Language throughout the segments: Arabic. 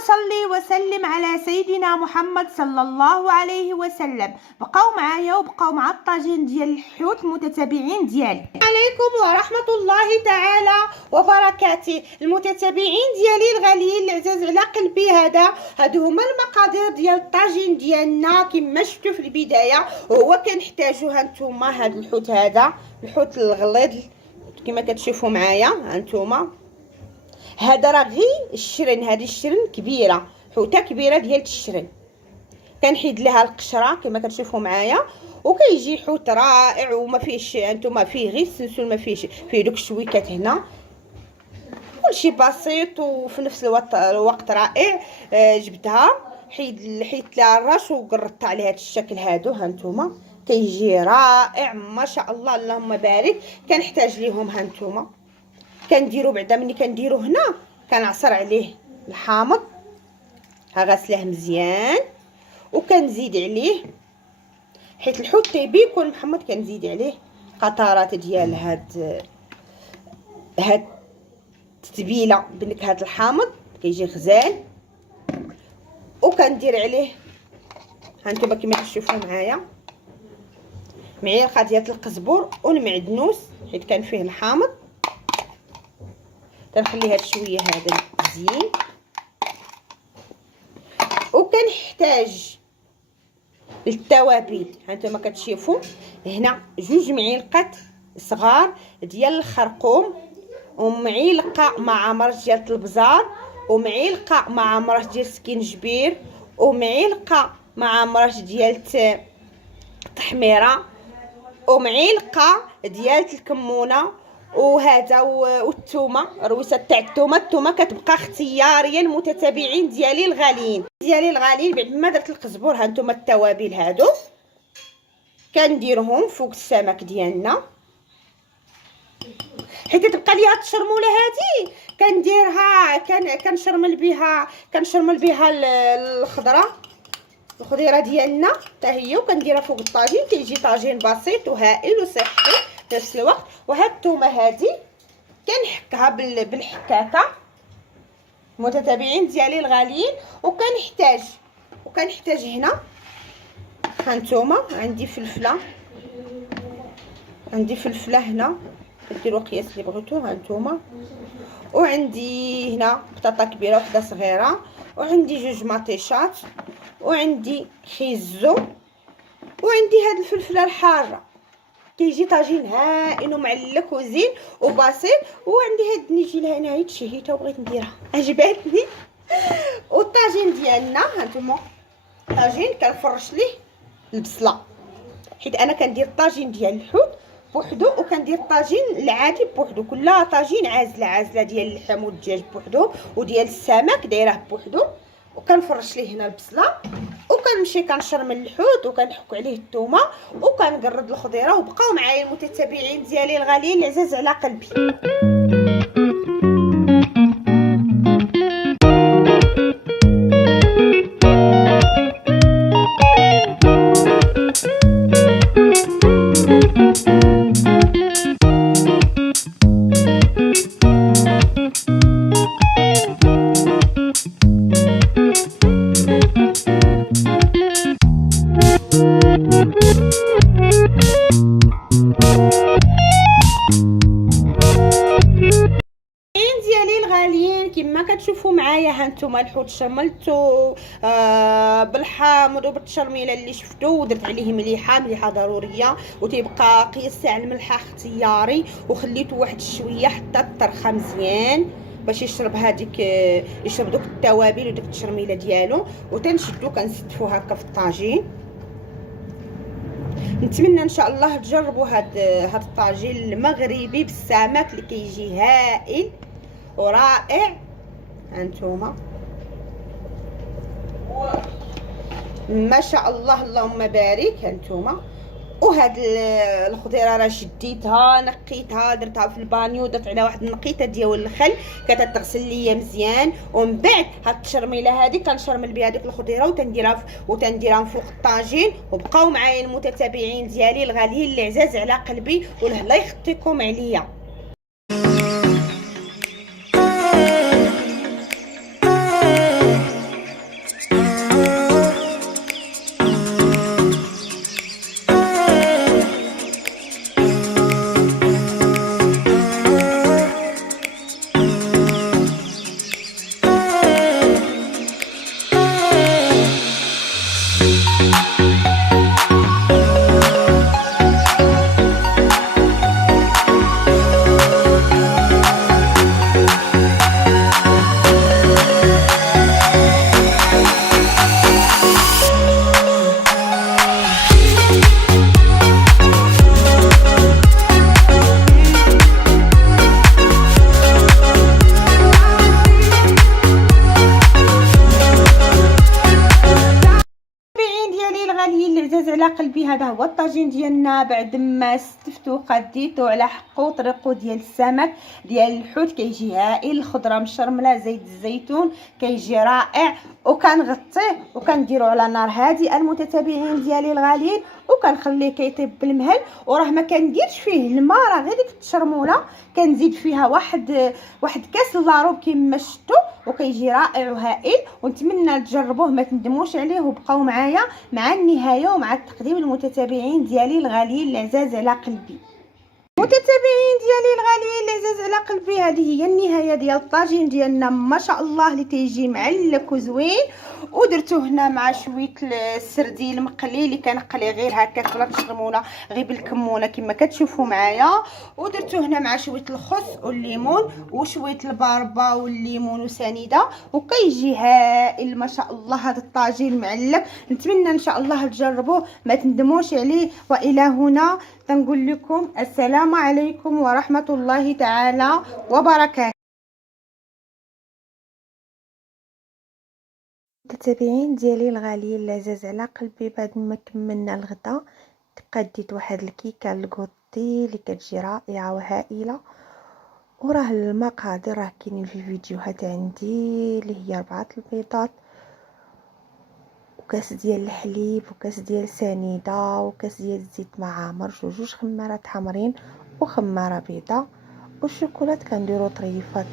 صلي وسلم على سيدنا محمد صلى الله عليه وسلم. بقاو معايا وبقاو مع الطاجين ديال الحوت المتتابعين ديالي. عليكم ورحمه الله تعالى وبركاته. المتتابعين ديالي الغاليين العزاز على قلبي، هادو هما المقادير ديال الطاجين ديالنا كما شفتوا في البدايه. وهو كنحتاجو هانتوما هاد الحوت، هذا الحوت الغليظ كما كتشوفوا معايا هانتوما. هذا راه غير الشرن، هذه الشرن كبيره، حوته كبيره ديال الشرن، كنحيد لها القشره كما كتشوفوا معايا. وكيجي حوت رائع وما فيهش انتما، فيه غير السلسل، ما فيهش فيه دوك الشويكات هنا، كلشي بسيط وفي نفس الوقت رائع. جبتها حيدت لها الراس وقرطت على هذا الشكل هادو هانتوما، كيجي رائع ما شاء الله اللهم بارك. كنحتاج ليهم هانتوما، كنديرو بعدا ملي كنديرو هنا كنعصر عليه الحامض، ها غسله مزيان، وكنزيد عليه حيت الحوت تيبي يكون محمض، كنزيد عليه قطرات ديال هاد التتبيله بنكهه الحامض، كيجي غزال. وكندير عليه هانتوما كما كتشوفوا معايا معلقه ديال القزبر والمعدنوس حيت كان فيه الحامض. كنخلي هاد شويه هذا مزيان. وكنحتاج للتوابل، هانتوما كتشوفوا هنا 2 معالق صغار ديال الخرقوم، ومعلقه مع مرش ديال البزار، ومعلقه مع مرش ديال السكينجبير، ومعلقه مع مرش ديال التحميره، ومعلقه ديال الكمونه، وهذا والثومه، رويسه تاع الثومه كتبقى اختياريه. المتتابعين ديالي الغاليين بعد ما درت القزبر هانتوما التوابل هادو كنديرهم فوق السمك ديالنا حيت تبقى ليها التشرموله هادي. كنديرها كنشرمل بها الخضيره ديالنا حتى هي، وكنديرها فوق الطاجين، كيجي طاجين بسيط وهائل وصحي في نفس الوقت. وهاد الثومه هادي كنحكها بالحكاكه المتتابعين ديالي الغاليين. وكنحتاج هنا هانتوما عندي فلفله هنا كديروا قياس اللي بغيتو هانتوما، وعندي هنا بطاطا كبيره وحده صغيره، وعندي 2 مطيشات، وعندي خيزو، وعندي هاد الفلفله الحاره. كيجي طاجين هائل ومعلك وزين وبسيط. وعندي هاد النجيله هنا هي تشهيتها وبغيت نديرها عجباتني. والطاجين ديالنا هانتوما طاجين كنفرش ليه البصله حيت انا كندير الطاجين ديال الحوت بوحدو، وكندير الطاجين العادي بوحدو، كلها طاجين عازله ديال اللحم والدجاج بوحدو، وديال السمك دايره بوحدو. وكنفرش ليه هنا البصله، وكنمشي كنشرمل الحوت، وكنحك عليه الثومه، وكنقرد الخضيره. وبقاو معايا المتتابعين ديالي الغاليين العزاز على قلبي. كما كتشوفوا معايا هانتوما الحوت شملته بالحامض وبالتشرميله اللي شفتو، ودرت عليه مليحه ضروريه، وتيبقى قياس تاع الملحه اختياري، وخليته واحد شويه حتى ترخى مزيان باش يشرب يشرب دوك التوابل ودوك التشرميله ديالو. وتنشدو كنستفو هكا في الطاجين. نتمنى ان شاء الله تجربوا هاد الطاجين المغربي بالسمك اللي كيجي هائل ورائع. هانتوما ما شاء الله اللهم بارك. هانتوما وهاد الخضيره راه شديتها نقيتها درتها في البانيو، درت عليها واحد النقيته ديال الخل كتغسل ليا مزيان. ومن بعد هاد التشرميله هادي كنشرمل بها ديك الخضيره وتنديرها فوق الطاجين. وبقاو معايا المتتابعين ديالي الغاليين العزاز على قلبي، والله يخطيكم عليا. على قلبي. هذا هو الطاجين ديالنا بعد ما استفتو قديتو على حقو طريقو ديال السمك ديال الحوت، كيجي هائل. الخضره مشرمله، زيت الزيتون، كيجي رائع. وكنغطيه وكنديرو على نار هادئه المتتابعين ديالي الغاليين، وكنخليه كيطيب بالمهل. وراه ما كنديرش فيه الماء، راه غير ديك التشرموله كنزيد فيها واحد كاس لاروب كما شفتوا، وكيجي رائع وهائل. ونتمنى تجربوه ما تندموش عليه. وبقاو معايا مع النهايه ومع التقديم المتتابعين ديالي الغاليين العزاز على قلبي. متتابعين ديالي الغاليين العزاز على قلبي، هذه هي النهايه ديال الطاجين ديالنا ما شاء الله اللي تيجي معلك وزوين. ودرتو هنا مع شويه السردين مقلي اللي كنقلي غير هكا بلا تشرموله، غير بالكمونه كما كتشوفوا معايا. ودرتو هنا مع شويه الخس والليمون وشويه الباربه والليمون وسنيده، وكيجي هائل ما شاء الله. هذا الطاجين معلك، نتمنى ان شاء الله تجربوه ما تندموش عليه. والى هنا تنقول لكم السلام عليكم ورحمه الله تعالى وبركاته. المتابعين ديالي الغاليين العزاز على قلبي، بعد ما كملنا الغدا تقديت واحد الكيكه الكوطي اللي كتجي رائعه وهائله. وراه المقادير راه كاينين في الفيديوهات عندي، اللي هي 4 البيضات وكاس ديال الحليب وكاس ديال سنيده وكاس ديال الزيت معامر، جوج خمارات حمرين وخماره بيضاء. والشوكولات كنديرو طريفات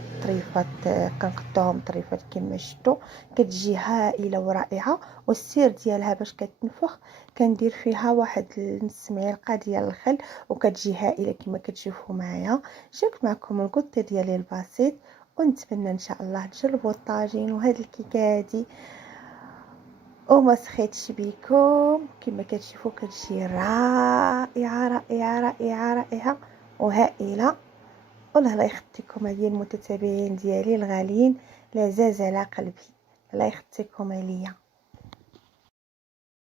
كنقطعوهم طريفات كما شفتوا، كتجي هائله ورائعه. والسير ديالها باش كتنفخ كندير فيها واحد نص معلقه ديال الخل، وكتجي هائله كما كتشوفوا معايا. شاركت معكم الكوطي ديالي البسيط، ونتمنى ان شاء الله تجربوا الطاجين وهاد الكيكه هادي وما سخيتش بيكم. كما كتشوفوا كتجي رائعه رائعه رائعه رائعه وهائله. والله الله يخطيكم هذه المتتابعين ديالي الغاليين العزاز على قلبي، الله يخطيكم عليا.